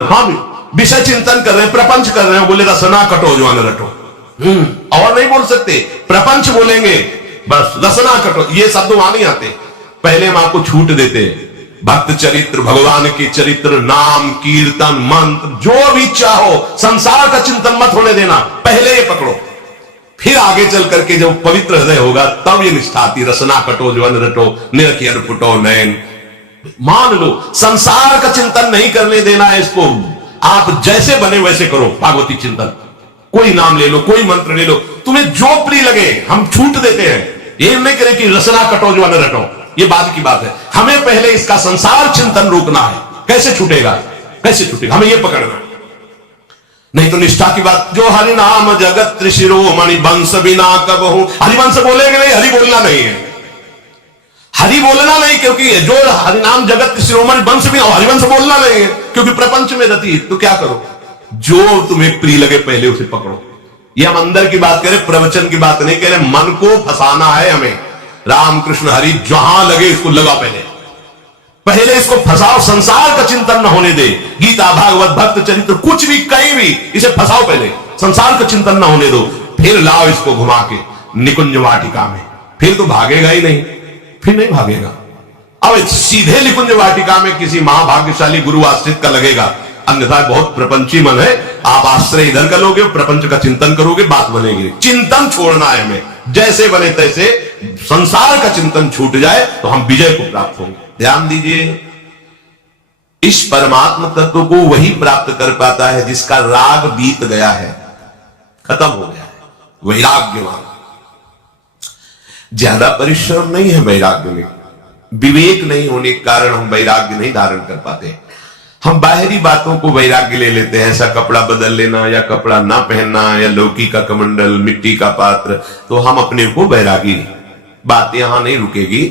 हम विषय चिंतन कर रहे हैं, प्रपंच कर रहे हैं, बोले रसना कटो जवान रटो। और नहीं बोल सकते, प्रपंच बोलेंगे बस, रसना कटो ये शब्द वहां नहीं आते। पहले हम आपको छूट देते, भक्त चरित्र, भगवान की चरित्र, नाम कीर्तन मंत्र जो भी चाहो, संसार का चिंतन मत होने देना, पहले ये पकड़ो, फिर आगे चल करके जब पवित्र हृदय होगा तब ये निष्ठा आती। रसना कटो जवन रटो, निरखियर फुटो नयन। मान लो संसार का चिंतन नहीं करने देना है इसको, आप जैसे बने वैसे करो भागवती चिंतन, कोई नाम ले लो, कोई मंत्र ले लो, तुम्हें जो प्रिय लगे, हम छूट देते हैं। ये नहीं करें कि रसना कटो जवन रटो, ये बाद की बात है। हमें पहले इसका संसार चिंतन रोकना है। कैसे छूटेगा, कैसे छूटेगा, हमें यह पकड़ना, नहीं तो निष्ठा की बात। जो हरि नाम जगत त्रिशिरोमणि वंश बिना कबहु, हरिवंश बोलेंगे नहीं, हरि बोलना नहीं है, हरि बोलना नहीं, क्योंकि जो हरिनाम जगत त्रिशिरोमणि वंश बिना, हरिवंश बोलना नहीं है क्योंकि प्रपंच में रति। तो क्या करो, जो तुम्हें प्रिय लगे पहले उसे पकड़ो। ये हम अंदर की बात करें, प्रवचन की बात नहीं कह रहे। मन को फंसाना है हमें, राम कृष्ण हरि जहां लगे इसको लगा, पहले इसको फंसाओ, संसार का चिंतन न होने दे। गीता भागवत भक्त चरित्र कुछ भी कहीं भी इसे फंसाओ, पहले संसार का चिंतन न होने दो, फिर लाओ इसको घुमा के निकुंज वाटिका में, फिर तो भागेगा ही नहीं, फिर नहीं भागेगा। अब सीधे निकुंज वाटिका में किसी महाभाग्यशाली गुरु आश्रित का लगेगा, अन्यथा बहुत प्रपंची मन है, आप आश्रय इधर का लोगे, प्रपंच का चिंतन करोगे, बात बनेगी। चिंतन छोड़ना है हमें, जैसे बने तैसे संसार का चिंतन छूट जाए तो हम विजय को प्राप्त होंगे। ध्यान दीजिए, इस परमात्म तत्व को वही प्राप्त कर पाता है जिसका राग बीत गया है, खत्म हो गया है, वैराग्यवान। ज्यादा परिश्रम नहीं है वैराग्य में, विवेक नहीं होने के कारण हम वैराग्य नहीं धारण कर पाते। हम बाहरी बातों को वैराग्य ले लेते हैं, ऐसा कपड़ा बदल लेना या कपड़ा ना पहनना या लौकी का कमंडल, मिट्टी का पात्र, तो हम अपने को वैरागी। बात यहां नहीं रुकेगी,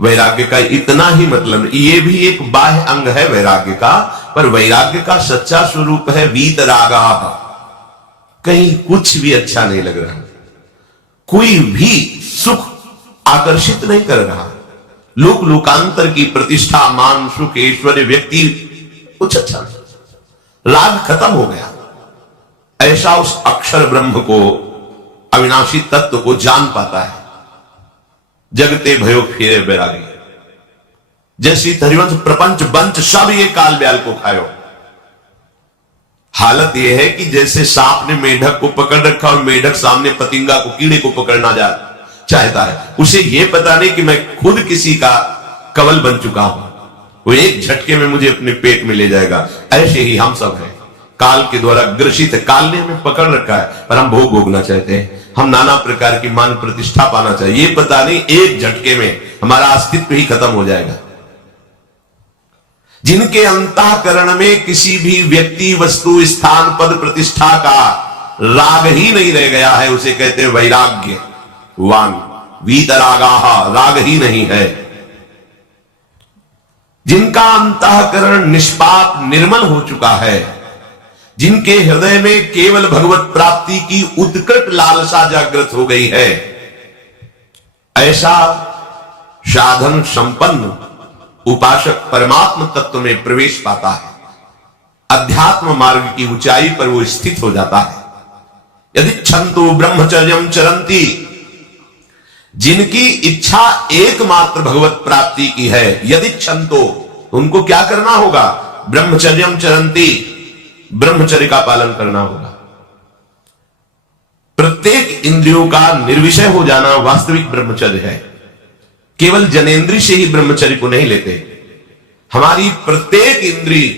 वैराग्य का इतना ही मतलब, ये भी एक बाह्य अंग है वैराग्य का, पर वैराग्य का सच्चा स्वरूप है वीतरागा। कहीं कुछ भी अच्छा नहीं लग रहा, कोई भी सुख आकर्षित नहीं कर रहा, लोक लोकांतर की प्रतिष्ठा, मान, सुख, ऐश्वर्य, व्यक्ति, कुछ अच्छा नहीं, राग खत्म हो गया। ऐसा उस अक्षर ब्रह्म को, अविनाशी तत्व को जान पाता है। जगते भयो फेरे बैरागी, जैसी हरिवंश प्रपंच बंच सब ये काल ब्याल को खायो। हालत यह है कि जैसे सांप ने मेढक को पकड़ रखा और मेढक सामने पतिंगा को, कीड़े को पकड़ना चाहता है, उसे यह पता नहीं कि मैं खुद किसी का कवल बन चुका हूं, वो एक झटके में मुझे अपने पेट में ले जाएगा। ऐसे ही हम सब हैं, काल के द्वारा ग्रसित है, काल ने हमें पकड़ रखा है, पर हम भोग भोगना चाहते हैं, हम नाना प्रकार की मान प्रतिष्ठा पाना चाहिए, ये पता नहीं एक झटके में हमारा अस्तित्व ही खत्म हो जाएगा। जिनके अंतःकरण में किसी भी व्यक्ति, वस्तु, स्थान, पद, प्रतिष्ठा का राग ही नहीं रह गया है, उसे कहते हैं वैराग्यवान। वीतरागाः, राग ही नहीं है। जिनका अंतःकरण निष्पाप निर्मल हो चुका है, जिनके हृदय में केवल भगवत प्राप्ति की उत्कट लालसा जागृत हो गई है, ऐसा साधन संपन्न उपासक परमात्म तत्व में प्रवेश पाता है। अध्यात्म मार्ग की ऊंचाई पर वो स्थित हो जाता है। यदि छंतो ब्रह्मचर्यम चरंती, जिनकी इच्छा एकमात्र भगवत प्राप्ति की है, यदि छंतो, उनको क्या करना होगा, ब्रह्मचर्यम चरंती, ब्रह्मचर्य का पालन करना होगा। प्रत्येक इंद्रियों का निर्विषय हो जाना वास्तविक ब्रह्मचर्य है। केवल जनेन्द्रिय से ही ब्रह्मचर्य को नहीं लेते, हमारी प्रत्येक इंद्रिय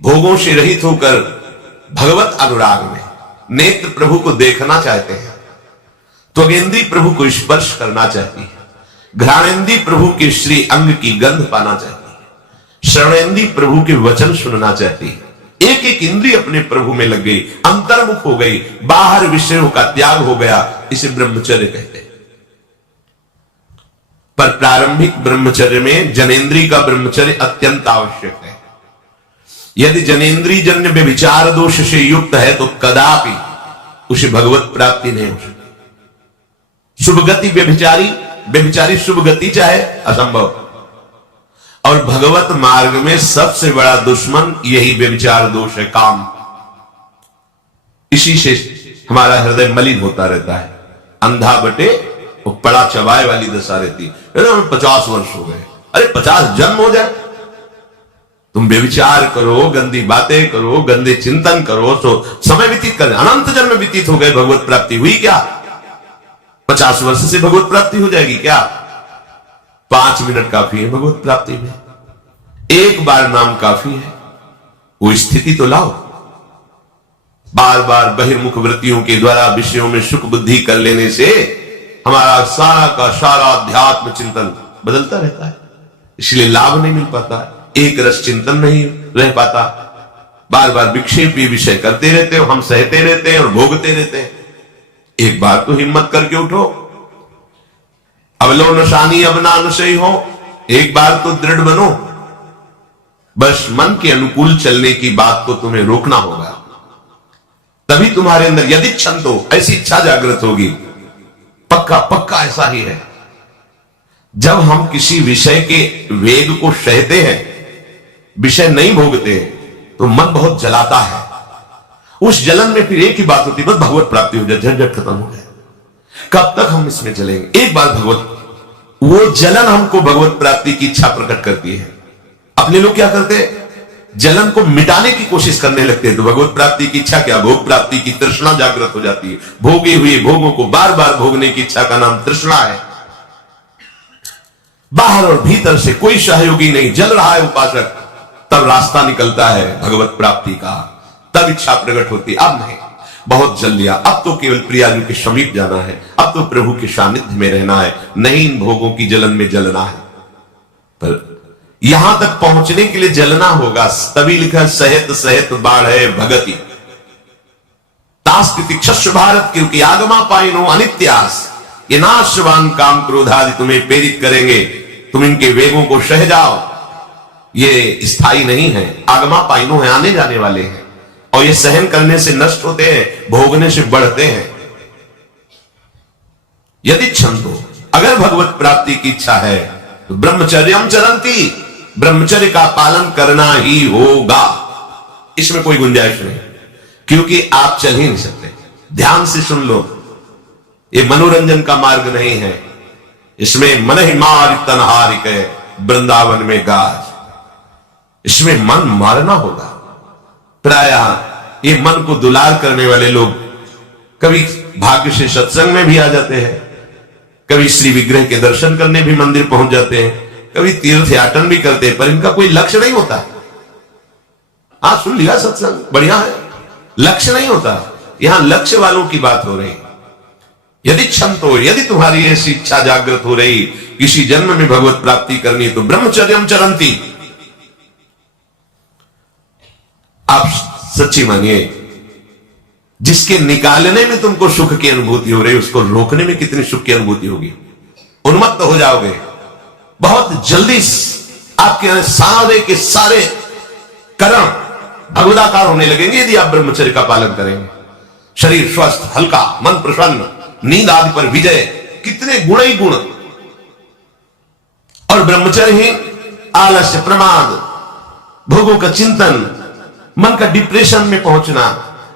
भोगों से रहित होकर भगवत अनुराग में, नेत्र प्रभु को देखना चाहते हैं, त्वगेंद्रिय प्रभु को स्पर्श करना चाहती है, घ्राणेन्द्रिय प्रभु के श्री अंग की गंध पाना चाहती है, श्रवणेन्द्रिय प्रभु के वचन सुनना चाहती है। एक एक इंद्रिय अपने प्रभु में लग गई, अंतर्मुख हो गई, बाहर विषयों का त्याग हो गया, इसे ब्रह्मचर्य कहते हैं। पर प्रारंभिक ब्रह्मचर्य में जनेन्द्रिय का ब्रह्मचर्य अत्यंत आवश्यक है। यदि जनेन्द्रिय जन्य व्यभिचार दोष से युक्त है तो कदापि उसे भगवत प्राप्ति नहीं हो सकती। शुभ गति व्यभिचारी, व्यभिचारी शुभ गति चाहे, असंभव। और भगवत मार्ग में सबसे बड़ा दुश्मन यही व्यभिचार दोष है, काम। इसी से हमारा हृदय मलिन होता रहता है। अंधा बटे वो पड़ा चबाए वाली दशा रहती है। 50 वर्ष हो गए, अरे 50 जन्म हो जाए, तुम व्यभिचार करो, गंदी बातें करो, गंदे चिंतन करो, तो समय व्यतीत कर, अनंत जन्म व्यतीत हो गए, भगवत प्राप्ति हुई क्या? 50 वर्ष से भगवत प्राप्ति हो जाएगी क्या? 5 मिनट काफी है भगवत प्राप्ति में, एक बार नाम काफी है। वो स्थिति तो लाओ। बार बार बहिर्मुख वृत्तियों के द्वारा विषयों में सुख बुद्धि कर लेने से हमारा सारा का सारा अध्यात्म चिंतन बदलता रहता है, इसलिए लाभ नहीं मिल पाता, एक रस चिंतन नहीं रह पाता। बार बार विक्षेप विषय करते रहते हो, हम सहते रहते हैं और भोगते रहते हैं। एक बार तो हिम्मत करके उठो, अवलो नशानी अब ना नशई हो, एक बार तो दृढ़ बनो। बस मन के अनुकूल चलने की बात को तुम्हें रोकना होगा, तभी तुम्हारे अंदर यदि क्षण तो ऐसी इच्छा जागृत होगी। पक्का पक्का ऐसा ही है। जब हम किसी विषय के वेग को सहते हैं, विषय नहीं भोगते, तो मन बहुत जलाता है। उस जलन में फिर एक ही बात होती है, बस भगवत प्राप्ति हो जाए, झंझट खत्म हो जाए। कब तक हम इसमें चलेंगे? एक बार भगवत, वो जलन हमको भगवत प्राप्ति की इच्छा प्रकट करती है। अपने लोग क्या करते हैं? जलन को मिटाने की कोशिश करने लगते हैं, तो भगवत प्राप्ति की इच्छा क्या, भोग प्राप्ति की तृष्णा जागृत हो जाती है। भोगे हुए भोगों को बार बार भोगने की इच्छा का नाम तृष्णा है। बाहर और भीतर से कोई सहयोगी नहीं, जल रहा है उपासक, तब रास्ता निकलता है भगवत प्राप्ति का, तब इच्छा प्रकट होती। अब नहीं, बहुत जल लिया, अब तो केवल प्रियाजू के समीप जाना है, अब तो प्रभु के सानिध्य में रहना है, नहीं इन भोगों की जलन में जलना है। पर यहां तक पहुंचने के लिए जलना होगा, तभी लिखा है सहित सहित बाढ़ भगति तास तितिक्षस्व भारत, क्योंकि आगमा पाइनो अनित्यास, ये नाशवान काम क्रोध आदि तुम्हें प्रेरित करेंगे, तुम इनके वेगों को सह जाओ। ये स्थायी नहीं है, आगमा पाइनो है, आने जाने वाले हैं, और ये सहन करने से नष्ट होते हैं, भोगने से बढ़ते हैं। यदि छंदो, अगर भगवत प्राप्ति की इच्छा है तो ब्रह्मचर्यम चरंती, ब्रह्मचर्य का पालन करना ही होगा, इसमें कोई गुंजाइश नहीं, क्योंकि आप चल ही नहीं सकते। ध्यान से सुन लो, ये मनोरंजन का मार्ग नहीं है, इसमें मन ही मार तनहारिक वृंदावन में गाज, इसमें मन मारना होगा। प्रायः ये मन को दुलार करने वाले लोग कभी भाग्य से सत्संग में भी आ जाते हैं, कभी श्री विग्रह के दर्शन करने भी मंदिर पहुंच जाते हैं, कभी तीर्थ याटन भी करते हैं, पर इनका कोई लक्ष्य नहीं होता। हाँ, सुन लिया सत्संग, बढ़िया है, लक्ष्य नहीं होता। यहां लक्ष्य वालों की बात हो रही। यदि क्षम तो, यदि तुम्हारी ऐसी इच्छा जागृत हो रही किसी जन्म में भगवत प्राप्ति करनी, तो ब्रह्मचर्यम चरंती, आप सच्ची मानिए, जिसके निकालने में तुमको सुख की अनुभूति हो रही, उसको रोकने में कितनी सुख की अनुभूति होगी। उन्मत्त हो जाओगे बहुत जल्दी, आपके सारे के सारे कर्म भगवदाकार होने लगेंगे यदि आप ब्रह्मचर्य का पालन करेंगे। शरीर स्वस्थ, हल्का, मन प्रसन्न, नींद आदि पर विजय, कितने गुण ही गुण। और ब्रह्मचर्य ही आलस्य, प्रमाद, भोगों का चिंतन, मन का डिप्रेशन में पहुंचना,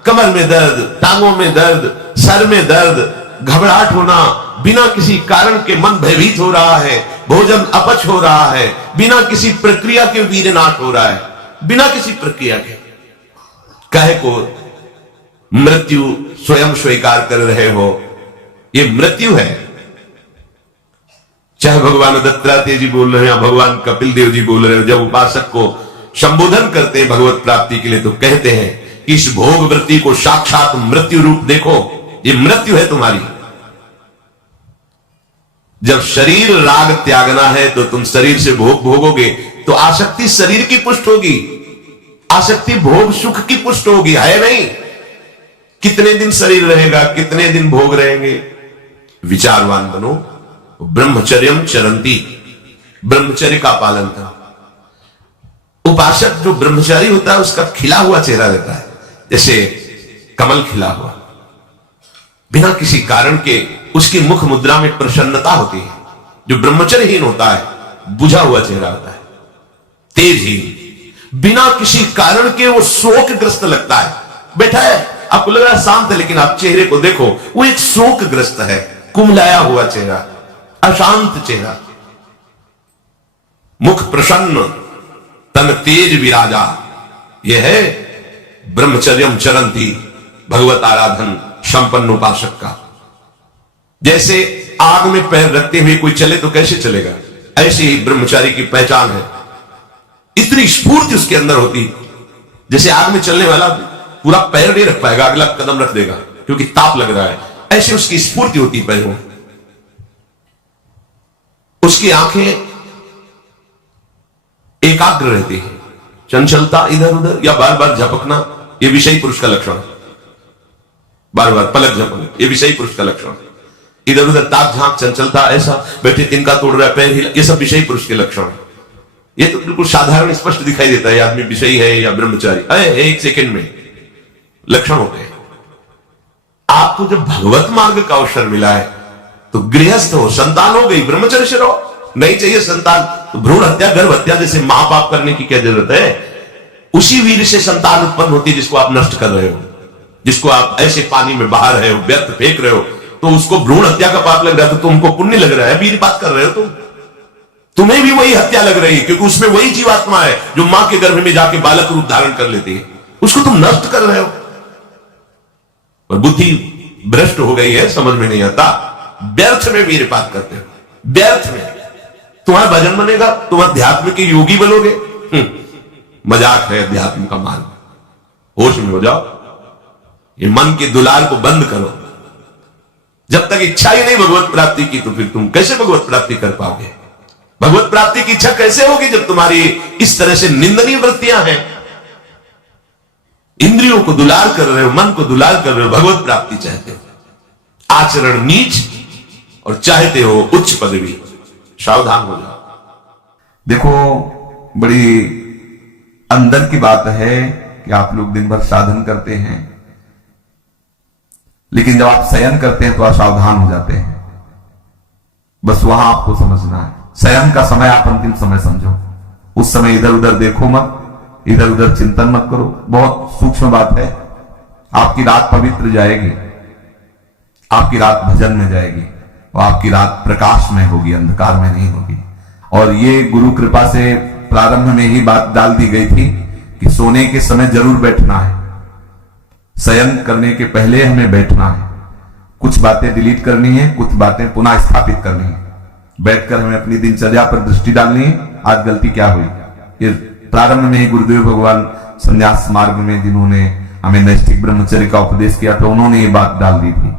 कमर में दर्द, टांगों में दर्द, सर में दर्द, घबराहट होना, बिना किसी कारण के मन भयभीत हो रहा है, भोजन अपच हो रहा है, बिना किसी प्रक्रिया के वीरनाश हो रहा है, बिना किसी प्रक्रिया के। काहे को मृत्यु स्वयं स्वीकार कर रहे हो, ये मृत्यु है। चाहे भगवान दत्तात्रेय जी बोल रहे हैं, भगवान कपिल देव जी बोल रहे हो, जब उपासक को संबोधन करते हैं भगवत प्राप्ति के लिए, तो कहते हैं कि इस भोग वृत्ति को साक्षात मृत्यु रूप देखो, ये मृत्यु है तुम्हारी। जब शरीर राग त्यागना है तो तुम शरीर से भोग भोगोगे, तो आसक्ति शरीर की पुष्ट होगी, आसक्ति भोग सुख की पुष्ट होगी, है नहीं। कितने दिन शरीर रहेगा, कितने दिन भोग रहेंगे। विचारवान बनो, ब्रह्मचर्यम चरंती, ब्रह्मचर्य का पालन करो। उपासक जो ब्रह्मचारी होता है उसका खिला हुआ चेहरा रहता है, जैसे कमल खिला हुआ, बिना किसी कारण के उसकी मुख मुद्रा में प्रसन्नता होती है। जो ब्रह्मचर्यहीन होता है बुझा हुआ चेहरा होता है, तेजहीन, बिना किसी कारण के वो शोकग्रस्त लगता है। बैठा है, आपको लग रहा है शांत है, लेकिन आप चेहरे को देखो, वो एक शोकग्रस्त है, कुमलाया हुआ चेहरा, अशांत चेहरा। मुख प्रसन्न, तन तेज विराजा, यह है ब्रह्मचर्यम चरंती, भगवत आराधन संपन्न उपासक का। जैसे आग में पैर रखते हुए कोई चले तो कैसे चलेगा, ऐसे ही ब्रह्मचारी की पहचान है। इतनी स्फूर्ति उसके अंदर होती, जैसे आग में चलने वाला पूरा पैर नहीं रख पाएगा, अगला कदम रख देगा क्योंकि ताप लग रहा है, ऐसे उसकी स्फूर्ति होती पैरों। उसकी आंखें एकाग्र रहती है, चंचलता इधर उधर या बार बार झपकना, यह विषयी पुरुष का लक्षण है। बार बार पलक झपकना, यह विषयी पुरुष का लक्षण है। इधर उधर ताक झांक, चंचलता, ऐसा बैठे तिनका तोड़ रहा है, पैर हिला, ये सब विषयी पुरुष के लक्षण है। ये तो बिल्कुल साधारण स्पष्ट दिखाई देता है आदमी विषयी है या ब्रह्मचारी है, एक सेकंड में लक्षण होते हैं। आपको जब भगवत मार्ग का अवसर मिला है तो गृहस्थ हो, संतान हो गई, ब्रह्मचर्य से रहो। नहीं चाहिए संतान तो भ्रूण हत्या, गर्भ हत्या जैसे महापाप करने की क्या जरूरत है। उसी वीर से संतान उत्पन्न होती है जिसको आप नष्ट कर रहे हो, जिसको आप ऐसे पानी में बहा रहे हो, व्यर्थ फेंक रहे हो, तो उसको भ्रूण हत्या का पाप लग रहा है, तो तुमको पुण्य लग रहा है, वीरपात कर रहे हो तुम्हें भी वही हत्या लग रही है, क्योंकि उसमें वही जीवात्मा है जो मां के गर्भ में जाके बालक रूप धारण कर लेती है, उसको तुम नष्ट कर रहे हो। और बुद्धि भ्रष्ट हो गई है, समझ में नहीं आता, व्यर्थ में वीरपात करते हो, व्यर्थ में। तुम्हारा भजन बनेगा, तुम अध्यात्म के योगी बनोगे, मजाक है अध्यात्म का मार्ग। होश में हो जाओ, ये मन के दुलार को बंद करो। जब तक इच्छा ही नहीं भगवत प्राप्ति की, तो फिर तुम कैसे भगवत प्राप्ति कर पाओगे? भगवत प्राप्ति की इच्छा कैसे होगी जब तुम्हारी इस तरह से निंदनीय वृत्तियां हैं? इंद्रियों को दुलार कर रहे हो, मन को दुलार कर रहे हो, भगवत प्राप्ति चाहते हो, आचरण नीच और चाहते हो उच्च पदवी। सावधान हो जाओ। देखो, बड़ी अंदर की बात है कि आप लोग दिन भर साधन करते हैं, लेकिन जब आप शयन करते हैं तो आप सावधान हो जाते हैं। बस वहां आपको समझना है, शयन का समय आप अंतिम समय समझो। उस समय इधर उधर देखो मत, इधर उधर चिंतन मत करो। बहुत सूक्ष्म बात है। आपकी रात पवित्र जाएगी, आपकी रात भजन में जाएगी, और आपकी रात प्रकाश में होगी, अंधकार में नहीं होगी। और ये गुरु कृपा से प्रारंभ में ही बात डाल दी गई थी कि सोने के समय जरूर बैठना है, शयन करने के पहले हमें बैठना है। कुछ बातें डिलीट करनी है, कुछ बातें पुनः स्थापित करनी है। बैठकर हमें अपनी दिनचर्या पर दृष्टि डालनी है, आज गलती क्या हुई। ये प्रारंभ में ही गुरुदेव भगवान संन्यास मार्ग में जिन्होंने हमें नैष्ठिक ब्रह्मचर्य का उपदेश किया, तो उन्होंने ये बात डाल दी थी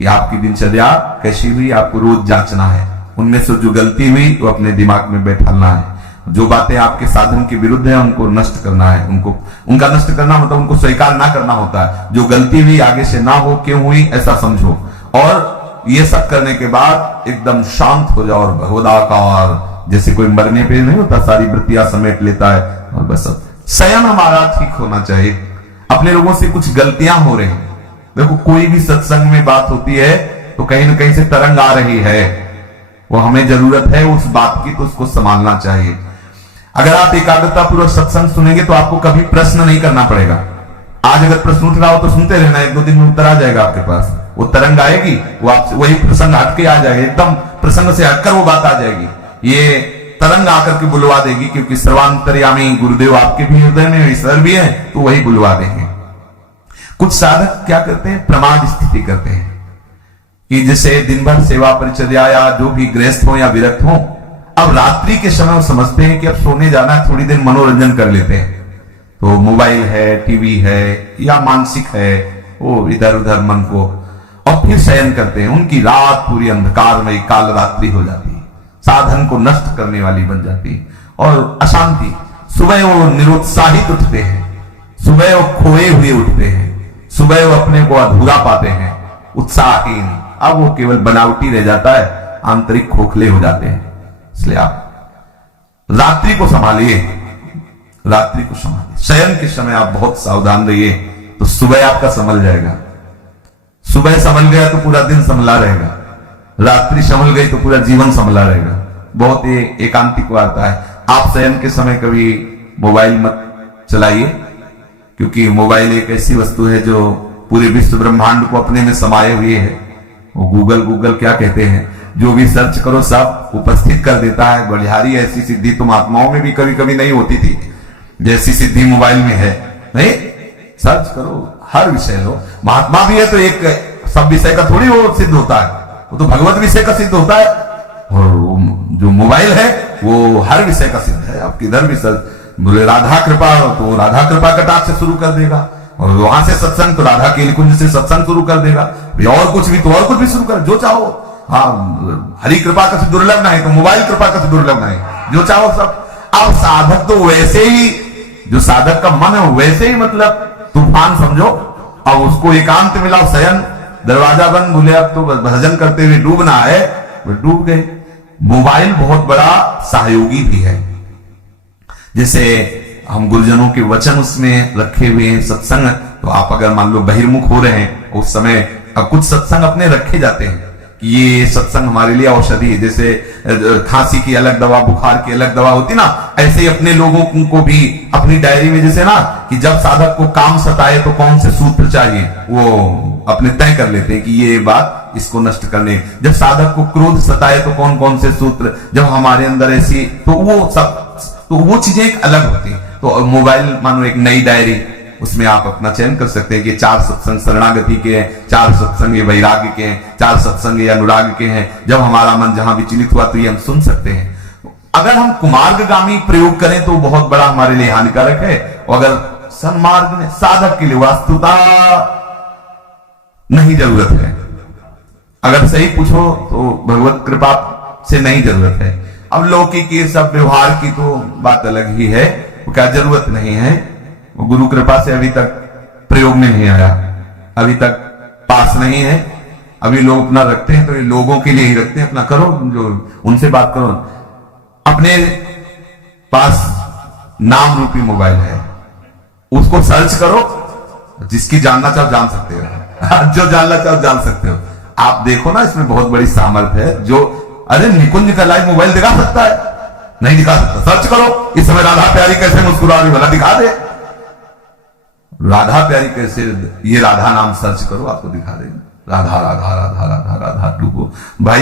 कि आपकी दिनचर्या कैसी हुई, आपको रोज जांचना है। उनमें से जो गलती हुई वो अपने दिमाग में बैठाना है। जो बातें आपके साधन के विरुद्ध है उनको नष्ट करना है। उनका नष्ट करना मतलब उनको स्वीकार ना करना होता है। जो गलती हुई आगे से ना हो, क्यों हुई ऐसा समझो। और ये सब करने के बाद एकदम शांत हो जाओ और भगवदाकार, जैसे कोई मरने पे नहीं होता, सारी वृत्तियां समेट लेता है, और बस शयन हमारा ठीक होना चाहिए। अपने लोगों से कुछ गलतियां हो रही हैं। देखो, कोई भी सत्संग में बात होती है तो कहीं ना कहीं से तरंग आ रही है, वो हमें जरूरत है उस बात की, तो उसको संभालना चाहिए। अगर आप एकाग्रता पूर्वक सत्संग सुनेंगे तो आपको कभी प्रश्न नहीं करना पड़ेगा। आज अगर प्रश्न उठ रहा हो तो सुनते रहना, एक दो दिन में उत्तर आ जाएगा आपके पास। वो तरंग आएगी, वो आपसे वही प्रसंग हटके आ जाएगा, एकदम प्रसंग से हटकर वो बात आ जाएगी। ये तरंग आकर के बुलवा देगी, क्योंकि सर्वांतर्यामी गुरुदेव आपके भी हृदय में ईश्वर भी है, तो वही बुलवा देंगे। कुछ साधक क्या करते हैं, प्रमाद स्थिति करते हैं कि जैसे दिन भर सेवा परिचर्या या जो भी गृहस्थ हो या विरक्त हो, अब रात्रि के समय वो समझते हैं कि अब सोने जाना है, थोड़ी देर मनोरंजन कर लेते हैं। तो मोबाइल है, टीवी है या मानसिक है, वो इधर उधर मन को, और फिर शयन करते हैं। उनकी रात पूरी अंधकार में काल रात्रि हो जाती है, साधन को नष्ट करने वाली बन जाती है और अशांति। सुबह वो निरुत्साहित उठते हैं, सुबह वो खोए हुए उठते हैं, सुबह वो अपने को अधूरा पाते हैं, उत्साहहीन। अब वो केवल बनावटी रह जाता है, आंतरिक खोखले हो जाते हैं। इसलिए आप रात्रि को संभालिए, रात्रि को संभालिए। शयन के समय आप बहुत सावधान रहिए, तो सुबह आपका संभल जाएगा। सुबह संभल गया तो पूरा दिन संभला रहेगा, रात्रि संभल गई तो पूरा जीवन संभला रहेगा। बहुत ही एकांतिक वार्ता है। आप शयन के समय कभी मोबाइल मत चलाइए, क्योंकि मोबाइल एक ऐसी वस्तु है जो पूरे विश्व ब्रह्मांड को अपने में समाये हुए है। वो गूगल क्या कहते हैं, जो भी सर्च करो सब उपस्थित कर देता है। बलिहारी ऐसी सिद्धि तो महात्माओं में भी कभी कभी नहीं होती थी जैसी सिद्धि मोबाइल में है। नहीं, सर्च करो, हर विषय लो। महात्मा भी है तो एक सब विषय का थोड़ी वो सिद्ध होता है, वो तो भगवत विषय का सिद्ध होता है। और जो मोबाइल है वो हर विषय का सिद्ध है। आप किधर भी सर्च बोले राधा कृपा तो राधा कृपा कटाक्ष से शुरू कर देगा, और वहां से सत्संग तो राधा के कुंज से सत्संग शुरू कर देगा। और कुछ भी तो और कुछ भी शुरू कर, जो चाहो। हाँ, हरि कृपा का दुर्लभ नहीं तो मोबाइल कृपा का दुर्लभ नहीं, जो चाहो सब। अब साधक तो वैसे ही, जो साधक का मन है वैसे ही मतलब तूफान समझो। अब उसको एकांत मिला, शयन, दरवाजा बंद, बोले अब तो भजन करते हुए डूबना है, वो डूब गए। मोबाइल बहुत बड़ा सहयोगी भी है। जैसे हम गुरुजनों के वचन उसमें रखे हुए हैं, सत्संग, तो आप अगर मान लो बहिर्मुख हो रहे हैं उस समय कुछ सत्संग अपने रखे जाते हैं कि ये सत्संग हमारे लिए औषधि है। जैसे खांसी की अलग दवा, बुखार की अलग दवा होती ना, ऐसे ही अपने लोगों को भी अपनी डायरी में जैसे ना कि जब साधक को काम सताए तो कौन से सूत्र चाहिए वो अपने तय कर लेते हैं कि ये बात इसको नष्ट करने। जब साधक को क्रोध सताए तो कौन कौन से सूत्र, जब हमारे अंदर ऐसी, तो वो सब, तो वो चीजें एक अलग होती है। तो मोबाइल मानो एक नई डायरी, उसमें आप अपना चयन कर सकते हैं कि 4 सत्संग शरणागति के हैं, 4 सत्संग ये वैराग्य के हैं, 4 सत्संग ये अनुराग के हैं। जब हमारा मन जहां विचलित हुआ तो ये हम सुन सकते हैं। अगर हम कुमार्गगामी प्रयोग करें तो बहुत बड़ा हमारे लिए हानिकारक है, और अगर सन्मार्ग में साधक के लिए वास्तुता नहीं जरूरत है। अगर सही पूछो तो भगवत कृपा से नहीं जरूरत है। अब लौकिक ये सब व्यवहार की तो बात अलग ही है, वो क्या जरूरत नहीं है। वो गुरु कृपा से अभी तक प्रयोग में नहीं आया, अभी तक पास नहीं है। अभी लोग अपना रखते हैं तो ये लोगों के लिए ही रखते हैं, अपना करो, जो उनसे बात करो। अपने पास नाम रूपी मोबाइल है, उसको सर्च करो, जिसकी जानना चाहो जान सकते हो, जो जानना चाहो जान सकते हो। आप देखो ना, इसमें बहुत बड़ी सामर्थ्य है। जो अरे निकुंज का लाइव मोबाइल दिखा सकता है? नहीं दिखा सकता। सर्च करो इस समय राधा प्यारी कैसे मुस्कुरा रही, भला दिखा दे। राधा प्यारी कैसे, ये राधा नाम सर्च करो, आपको दिखा देंगे। राधा राधा राधा राधा राधा डूबो। भाई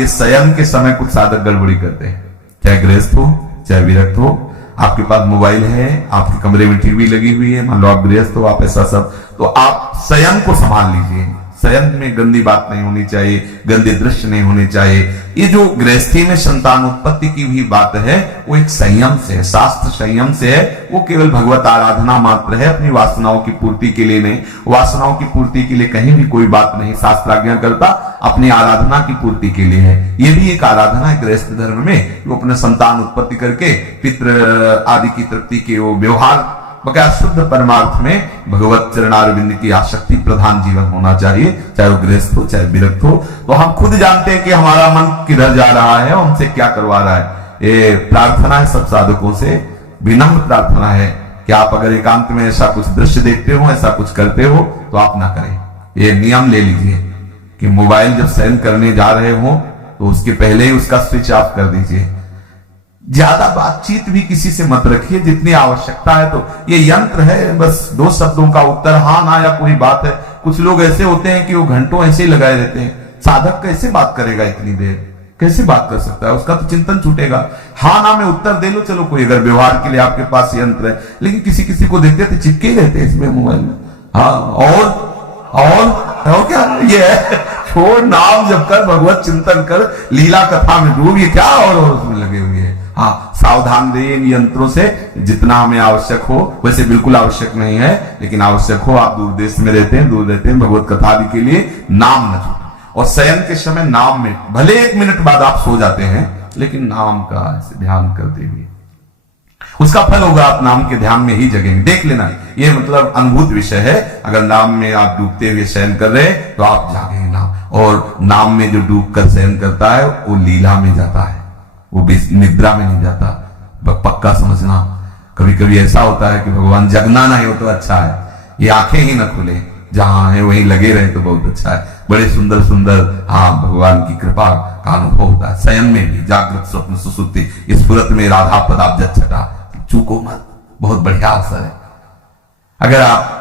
ये शयन के समय कुछ साधक गड़बड़ी करते हैं, चाहे गृहस्थ हो चाहे विरक्त हो। आपके पास मोबाइल है, आपके कमरे में टीवी लगी हुई है, मान लो आप गृहस्थ हो, आप ऐसा सब, तो आप शयन को संभाल लीजिए। शयन में गंदी बात नहीं होनी चाहिए, गंदे दृश्य नहीं होने चाहिए। ये जो गृहस्थी में संतान उत्पत्ति की भी बात है, वो एक संयम से है, शास्त्र संयम से है। वो केवल भगवत आराधना मात्र है, अपनी वासनाओं की पूर्ति के लिए नहीं। वासनाओं की पूर्ति के लिए कहीं भी कोई बात नहीं शास्त्र आज्ञा करता, अपनी आराधना की पूर्ति के लिए है। ये भी एक आराधना है गृहस्थ धर्म में, वो अपने संतान उत्पत्ति करके पितृ आदि की तृप्ति के वो व्यवहार बकाया शुद्ध परमार्थ में भगवत चरणारविंद की आसक्ति प्रधान जीवन होना चाहिए, चाहे वो गृहस्थ हो चाहे विरक्त हो। तो हम खुद जानते हैं कि हमारा मन किधर जा रहा है, हमसे क्या करवा रहा है। ये प्रार्थना है सब साधकों से, विनम्र प्रार्थना है कि आप अगर एकांत में ऐसा कुछ दृश्य देखते हो, ऐसा कुछ करते हो, तो आप ना करें। ये नियम ले लीजिए कि मोबाइल जब शयन करने जा रहे हो तो उसके पहले ही उसका स्विच ऑफ कर दीजिए। ज्यादा बातचीत भी किसी से मत रखिए, जितनी आवश्यकता है। तो ये यंत्र है, बस 2 शब्दों का उत्तर हाँ ना या कोई बात है। कुछ लोग ऐसे होते हैं कि वो घंटों ऐसे ही लगाए रहते हैं। साधक कैसे बात करेगा इतनी देर, कैसे बात कर सकता है? उसका तो चिंतन छूटेगा। हाँ ना में उत्तर दे लो, चलो कोई अगर व्यवहार के लिए आपके पास यंत्र है, लेकिन किसी किसी को देखते थे चिपके रहते हैं इसमें मोबाइल में। हाँ, और क्या ये है, छोड़, नाम जप कर, भगवत चिंतन कर, लीला कथा में डूब, ये क्या और उसमें लगे हुए हैं। हाँ, सावधान रहिए इन यंत्रों से, जितना हमें आवश्यक हो। वैसे बिल्कुल आवश्यक नहीं है, लेकिन आवश्यक हो। आप दूर देश में रहते हैं, दूर रहते हैं, भगवत कथा आदि के लिए नाम न छूटे। और शयन के समय नाम में भले 1 मिनट बाद आप सो जाते हैं, लेकिन नाम का ऐसे ध्यान करते हुए उसका फल होगा। आप नाम के ध्यान में ही जगेंगे। देख लेना, ये मतलब अनुभूत विषय है। अगर नाम में आप डूबते हुए शयन कर रहे हैं तो आप जागेंगे नाम। और नाम में जो डूब कर शयन करता है वो लीला में जाता है, वो निद्रा में नहीं जाता। पक्का समझना। कभी कभी ऐसा होता है कि भगवान जगना नहीं हो तो अच्छा है, ये आंखें ही ना खुले, जहां है वहीं लगे रहे तो बहुत अच्छा है। बड़े सुंदर सुंदर भगवान की कृपा का अनुभव होता है। शयन में भी जागृत स्वप्न सुसुप्ति स्फुरत में राधा पदाब्ज छटा, चूको मत, बहुत बढ़िया अवसर है। अगर आप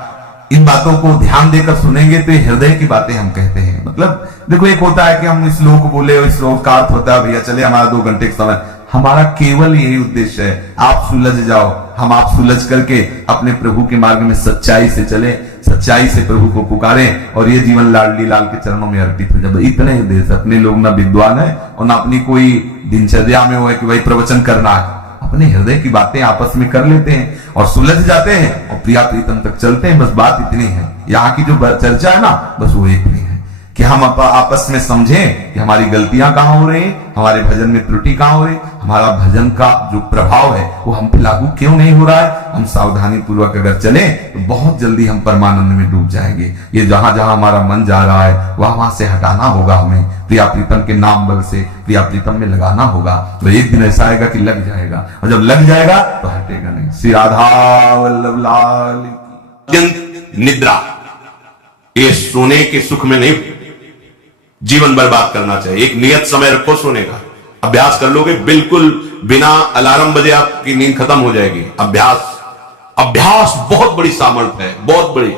इन बातों को ध्यान देकर सुनेंगे तो ये हृदय की बातें हम कहते हैं। मतलब देखो, एक होता है कि हम इस श्लोक बोले और इस श्लोक का अर्थ होता है भैया चले हमारा 2 घंटे का समय, हमारा केवल यही उद्देश्य है आप सुलझ जाओ, हम आप सुलझ करके अपने प्रभु के मार्ग में सच्चाई से चले, सच्चाई से प्रभु को पुकारें और ये जीवन लाडली लाल के चरणों में अर्पित हो जाए। इतने उद्देश्य, अपने लोग ना विद्वान है और ना अपनी कोई दिनचर्या में हो है कि भाई प्रवचन करना है, अपने हृदय की बातें आपस में कर लेते हैं और सुलझ जाते हैं और प्रिया प्रीतम तक चलते हैं। बस बात इतनी है, यहाँ की जो चर्चा है ना, बस वो इतनी है कि हम आपस में समझें कि हमारी गलतियां कहां हो रही हैं, हमारे भजन में त्रुटि कहां हो रही, हमारा भजन का जो प्रभाव है वो हम पे लागू क्यों नहीं हो रहा है। हम सावधानी पूर्वक अगर चले तो बहुत जल्दी हम परमानंद में डूब जाएंगे। ये जहां जहां हमारा मन जा रहा है वहां से हटाना होगा, हमें प्रिया प्रीतम के नाम बल से प्रिया प्रीतम में लगाना होगा। तो एक दिन ऐसा आएगा कि लग जाएगा, और जब लग जाएगा तो हटेगा नहीं। श्री राधा वल्लभ लाल की। निद्रा, ये सोने के सुख में नहीं जीवन बर्बाद करना चाहिए। एक नियत समय रखो सोने का, अभ्यास कर लोगे, बिल्कुल बिना अलार्म बजे आपकी नींद खत्म हो जाएगी। अभ्यास बहुत बड़ी सामर्थ्य है, बहुत बड़ी।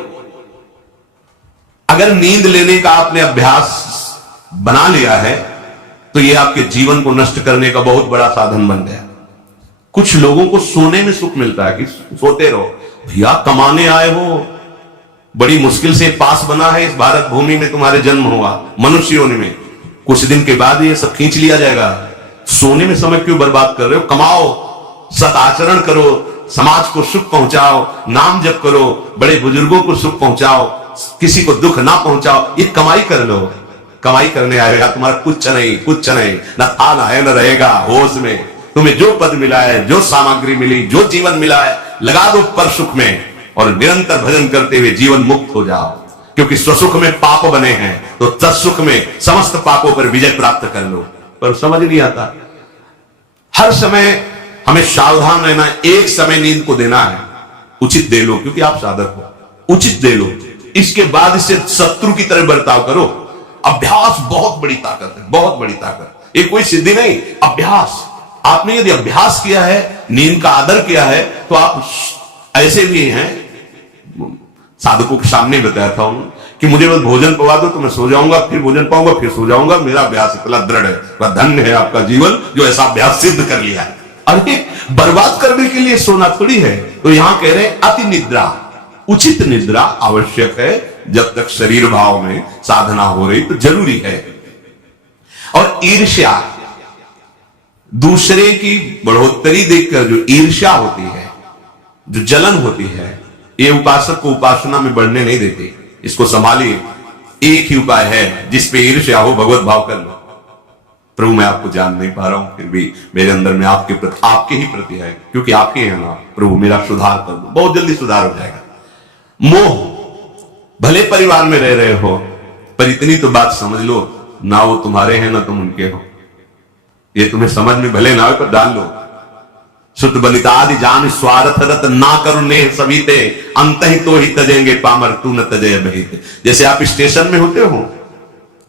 अगर नींद लेने का आपने अभ्यास बना लिया है तो यह आपके जीवन को नष्ट करने का बहुत बड़ा साधन बन गया। कुछ लोगों को सोने में सुख मिलता है कि सोते रहो। भैया कमाने आए हो, बड़ी मुश्किल से पास बना है इस भारत भूमि में तुम्हारे जन्म हुआ, मनुष्य योनि में, कुछ दिन के बाद ये सब खींच लिया जाएगा। सोने में समय क्यों बर्बाद कर रहे हो? कमाओ, सदाचरण करो, समाज को सुख पहुंचाओ, नाम जप करो, बड़े बुजुर्गों को सुख पहुंचाओ, किसी को दुख ना पहुंचाओ, ये कमाई कर लो। कमाई करने आएगा तुम्हारा कुछ नहीं, कुछ नहीं, न था न है न रहेगा। होश में तुम्हें जो पद मिला है, जो सामग्री मिली, जो जीवन मिला है, लगा दो पर सुख में और निरंतर भजन करते हुए जीवन मुक्त हो जाओ। क्योंकि स्वसुख में पाप बने हैं तो तत्सुख में समस्त पापों पर विजय प्राप्त कर लो। पर समझ नहीं आता। हर समय हमें सावधान रहना। एक समय नींद को देना है, उचित दे लो, क्योंकि आप साधक हो, उचित दे लो। इसके बाद इससे शत्रु की तरह बर्ताव करो। अभ्यास बहुत बड़ी ताकत है, बहुत बड़ी ताकत। ये कोई सिद्धि नहीं, अभ्यास। आपने यदि अभ्यास किया है, नींद का आदर किया है, तो आप ऐसे भी हैं। साधकों के सामने बताया था कि मुझे बस भोजन पवा दो तो मैं सो जाऊंगा, फिर भोजन पाऊंगा, फिर सो जाऊंगा। मेरा अभ्यास इतना दृढ़ है। धन्य है आपका जीवन जो ऐसा अभ्यास सिद्ध कर लिया है। अरे बर्बाद करने के लिए सोना थोड़ी है। तो यहां कह रहे हैं अति निद्रा, उचित निद्रा आवश्यक है। जब तक शरीर भाव में साधना हो रही तो जरूरी है। और ईर्ष्या, दूसरे की बढ़ोतरी देखकर जो ईर्ष्या होती है, जो जलन होती है, ये उपासक को उपासना में बढ़ने नहीं देते। इसको संभालिए। एक ही उपाय है, जिस पे ईर्ष्या हो भगवत भाव कर लो। प्रभु मैं आपको जान नहीं पा रहा हूं, फिर भी मेरे अंदर में आपके ही प्रति है, क्योंकि आपके हैं ना। प्रभु मेरा सुधार कर दो, बहुत जल्दी सुधार हो जाएगा। मोह, भले परिवार में रह रहे हो पर इतनी तो बात समझ लो, ना वो तुम्हारे हैं ना तुम उनके हो। ये तुम्हें समझ में भले ना हो पर डाल लो। सुत बलितादि जान स्वार्थ रत ना करो नेह सविते, अंत ही तो ही तजेंगे पामर तू न तजय बहिते। जैसे आप स्टेशन में होते हो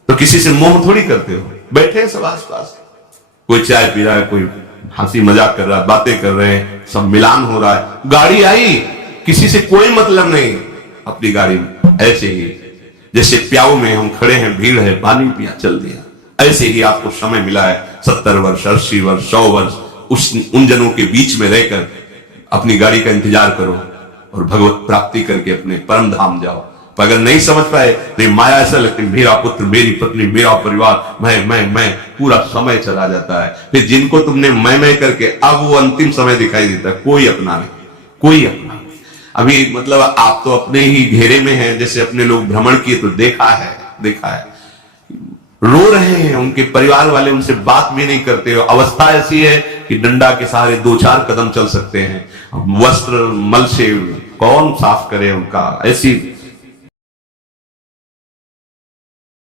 तो किसी से मोह थोड़ी करते हो। बैठे हैं सब आस पास, कोई चाय पी रहा है, कोई हंसी मजाक कर रहा है, बातें कर रहे हैं, सब मिलान हो रहा है। गाड़ी आई, किसी से कोई मतलब नहीं, अपनी गाड़ी में। ऐसे ही जैसे प्याऊ में हम खड़े हैं, भीड़ है, पानी पिया, चल दिया। ऐसे ही आपको समय मिला है 70 वर्ष, 80 वर्ष, 100 वर्ष, उन जनों के बीच में रहकर अपनी गाड़ी का इंतजार करो और भगवत प्राप्ति करके अपने परम धाम जाओ। पर अगर नहीं समझ पाए तो माया ऐसा लगती है, मेरा पुत्र, मेरी पत्नी, मेरा परिवार, मैं, पूरा समय चला जाता है। फिर जिनको तुमने मैं करके, अब वो अंतिम समय दिखाई देता है। कोई अपना नहीं, कोई अपना। अभी मतलब आप तो अपने ही घेरे में हैं, जैसे अपने लोग भ्रमण किए तो देखा है, रो रहे हैं, उनके परिवार वाले उनसे बात भी नहीं करते हो। अवस्था ऐसी है कि डंडा के सहारे 2-4 कदम चल सकते हैं। वस्त्र मल से कौन साफ करे उनका, ऐसी